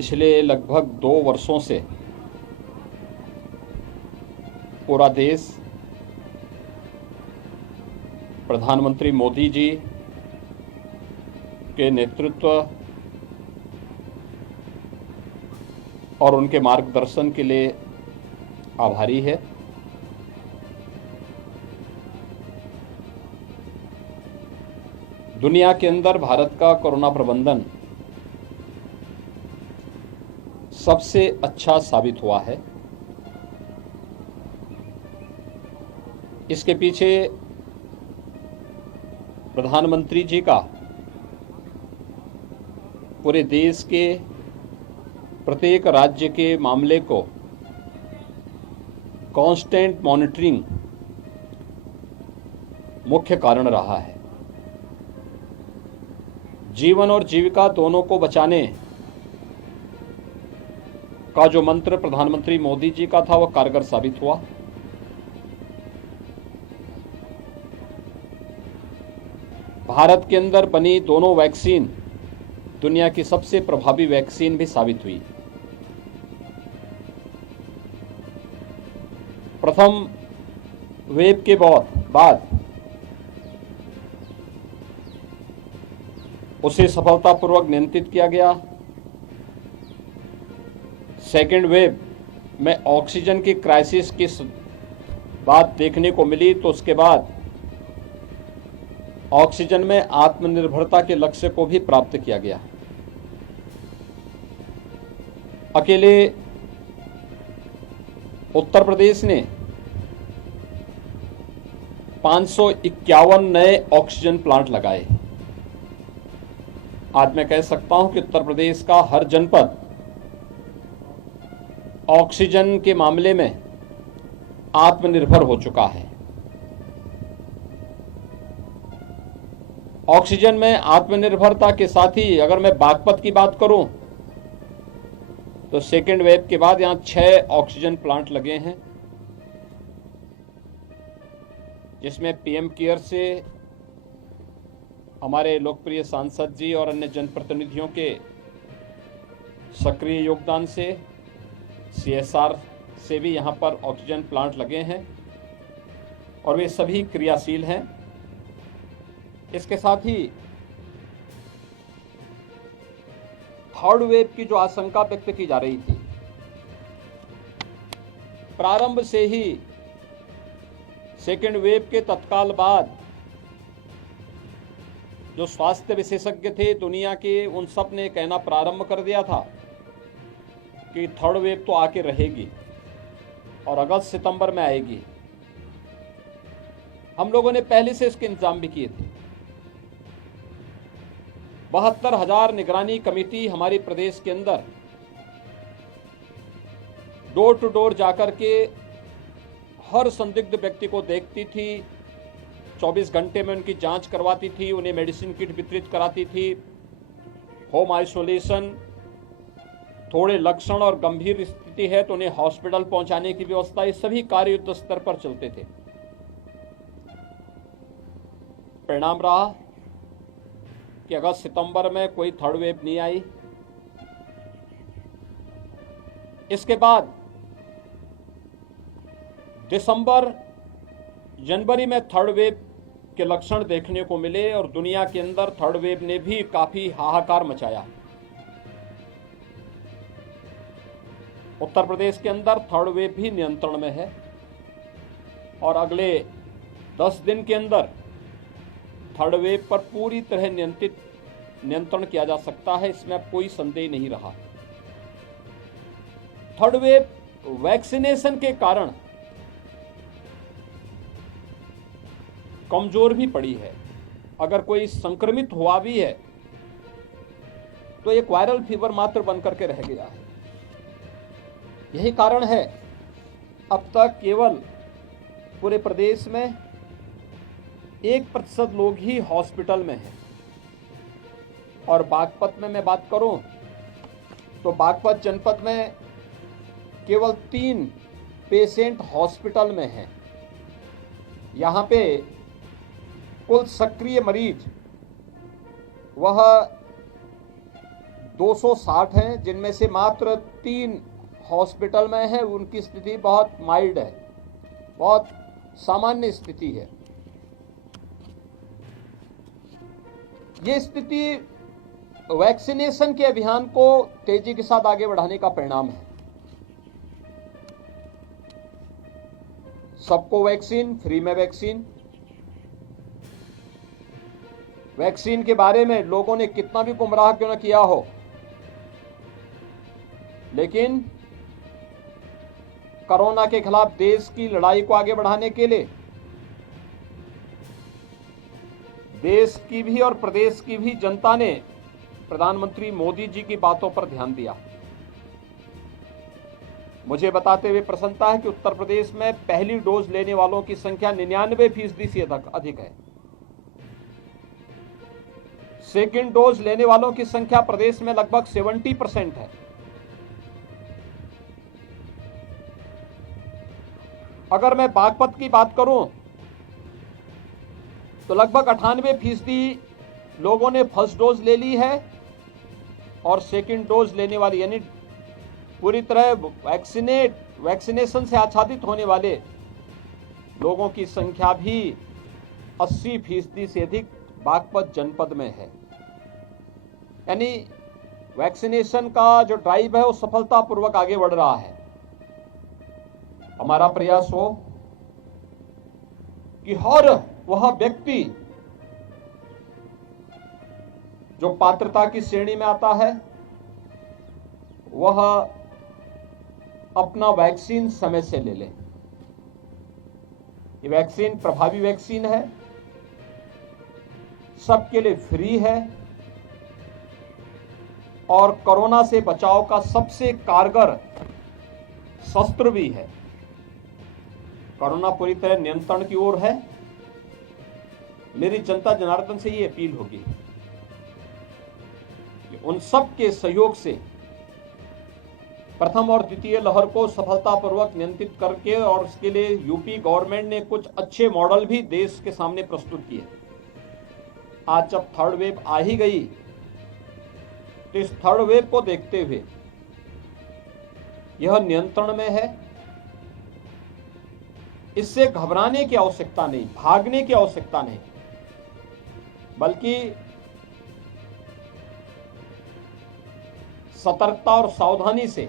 पिछले लगभग 2 वर्षों से पूरा देश प्रधानमंत्री मोदी जी के नेतृत्व और उनके मार्गदर्शन के लिए आभारी है। दुनिया के अंदर भारत का कोरोना प्रबंधन सबसे अच्छा साबित हुआ है। इसके पीछे प्रधानमंत्री जी का पूरे देश के प्रत्येक राज्य के मामले को कांस्टेंट मॉनिटरिंग मुख्य कारण रहा है। जीवन और जीविका दोनों को बचाने का जो मंत्र प्रधानमंत्री मोदी जी का था वह कारगर साबित हुआ। भारत के अंदर बनी दोनों वैक्सीन दुनिया की सबसे प्रभावी वैक्सीन भी साबित हुई। प्रथम वेव के बाद उसे सफलतापूर्वक नियंत्रित किया गया। सेकेंड वेव में ऑक्सीजन की क्राइसिस की बात देखने को मिली, तो उसके बाद ऑक्सीजन में आत्मनिर्भरता के लक्ष्य को भी प्राप्त किया गया। अकेले उत्तर प्रदेश ने 551 नए ऑक्सीजन प्लांट लगाए। आज मैं कह सकता हूं कि उत्तर प्रदेश का हर जनपद ऑक्सीजन के मामले में आत्मनिर्भर हो चुका है। ऑक्सीजन में आत्मनिर्भरता के साथ ही अगर मैं बागपत की बात करूं तो सेकेंड वेव के बाद यहां 6 ऑक्सीजन प्लांट लगे हैं, जिसमें पीएम केयर से हमारे लोकप्रिय सांसद जी और अन्य जनप्रतिनिधियों के सक्रिय योगदान से सीएसआर से भी यहां पर ऑक्सीजन प्लांट लगे हैं और वे सभी क्रियाशील हैं। इसके साथ ही थर्ड वेव की जो आशंका व्यक्त की जा रही थी, प्रारंभ से ही सेकेंड वेव के तत्काल बाद जो स्वास्थ्य विशेषज्ञ थे दुनिया के, उन सब ने कहना प्रारंभ कर दिया था कि थर्ड वेव तो आके रहेगी और अगस्त सितंबर में आएगी। हम लोगों ने पहले से इसके इंतजाम भी किए थे। 72,000 निगरानी कमेटी हमारे प्रदेश के अंदर डोर टू डोर जाकर के हर संदिग्ध व्यक्ति को देखती थी, 24 घंटे में उनकी जांच करवाती थी, उन्हें मेडिसिन किट वितरित कराती थी। होम आइसोलेशन, थोड़े लक्षण और गंभीर स्थिति है तो उन्हें हॉस्पिटल पहुंचाने की व्यवस्था, ये सभी कार्य युद्ध स्तर पर चलते थे। परिणाम रहा कि अगस्त सितंबर में कोई थर्ड वेव नहीं आई। इसके बाद दिसंबर जनवरी में थर्ड वेव के लक्षण देखने को मिले और दुनिया के अंदर थर्ड वेव ने भी काफी हाहाकार मचाया। उत्तर प्रदेश के अंदर थर्ड वेव भी नियंत्रण में है और अगले 10 दिन के अंदर थर्ड वेव पर पूरी तरह नियंत्रण किया जा सकता है, इसमें अब कोई संदेह नहीं रहा। थर्ड वेव वैक्सीनेशन के कारण कमजोर भी पड़ी है। अगर कोई संक्रमित हुआ भी है तो एक वायरल फीवर मात्र बनकर के रह गया है। यही कारण है अब तक केवल पूरे प्रदेश में 1% लोग ही हॉस्पिटल में हैं। और बागपत में मैं बात करूं तो बागपत जनपद में केवल 3 पेशेंट हॉस्पिटल में हैं। यहाँ पे कुल सक्रिय मरीज वह 260 हैं, जिनमें से मात्र 3 हॉस्पिटल में हैं। उनकी स्थिति बहुत माइल्ड है, बहुत सामान्य स्थिति है। ये स्थिति वैक्सीनेशन के अभियान को तेजी के साथ आगे बढ़ाने का परिणाम है। सबको वैक्सीन, फ्री में वैक्सीन। वैक्सीन के बारे में लोगों ने कितना भी गुमराह क्यों न किया हो, लेकिन कोरोना के खिलाफ देश की लड़ाई को आगे बढ़ाने के लिए देश की भी और प्रदेश की भी जनता ने प्रधानमंत्री मोदी जी की बातों पर ध्यान दिया। मुझे बताते हुए प्रसन्नता है कि उत्तर प्रदेश में पहली डोज लेने वालों की संख्या 99% से अधिक है। सेकेंड डोज लेने वालों की संख्या प्रदेश में लगभग 70% है। अगर मैं बागपत की बात करूं तो लगभग 98% लोगों ने फर्स्ट डोज ले ली है और सेकेंड डोज लेने वाली यानी पूरी तरह वैक्सीनेशन से आच्छादित होने वाले लोगों की संख्या भी 80% से अधिक बागपत जनपद में है। यानी वैक्सीनेशन का जो ड्राइव है वो सफलतापूर्वक आगे बढ़ रहा है। हमारा प्रयास हो कि हर वह व्यक्ति जो पात्रता की श्रेणी में आता है वह अपना वैक्सीन समय से ले ले। ये वैक्सीन प्रभावी वैक्सीन है, सबके लिए फ्री है और कोरोना से बचाव का सबसे कारगर शस्त्र भी है। कोरोना पूरी तरह नियंत्रण की ओर है। मेरी जनता जनार्दन से ये अपील होगी कि उन सब के सहयोग से प्रथम और द्वितीय लहर को सफलतापूर्वक नियंत्रित करके, और इसके लिए यूपी गवर्नमेंट ने कुछ अच्छे मॉडल भी देश के सामने प्रस्तुत किए। आज जब थर्ड वेव आ ही गई तो इस थर्ड वेव को देखते हुए यह नियंत्रण में है। इससे घबराने की आवश्यकता नहीं, भागने की आवश्यकता नहीं, बल्कि सतर्कता और सावधानी से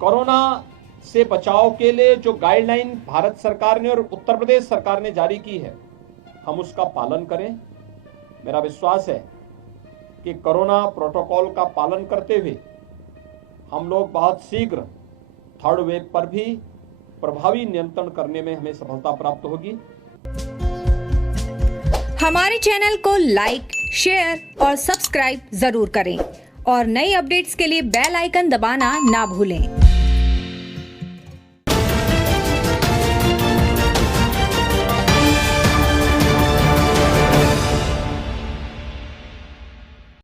कोरोना से बचाव के लिए जो गाइडलाइन भारत सरकार ने और उत्तर प्रदेश सरकार ने जारी की है, हम उसका पालन करें। मेरा विश्वास है कि कोरोना प्रोटोकॉल का पालन करते हुए हम लोग बहुत शीघ्र थर्ड वेव पर भी प्रभावी नियंत्रण करने में हमें सफलता प्राप्त होगी। हमारे चैनल को लाइक, शेयर और सब्सक्राइब जरूर करें और नई अपडेट्स के लिए बेल आइकन दबाना ना भूलें।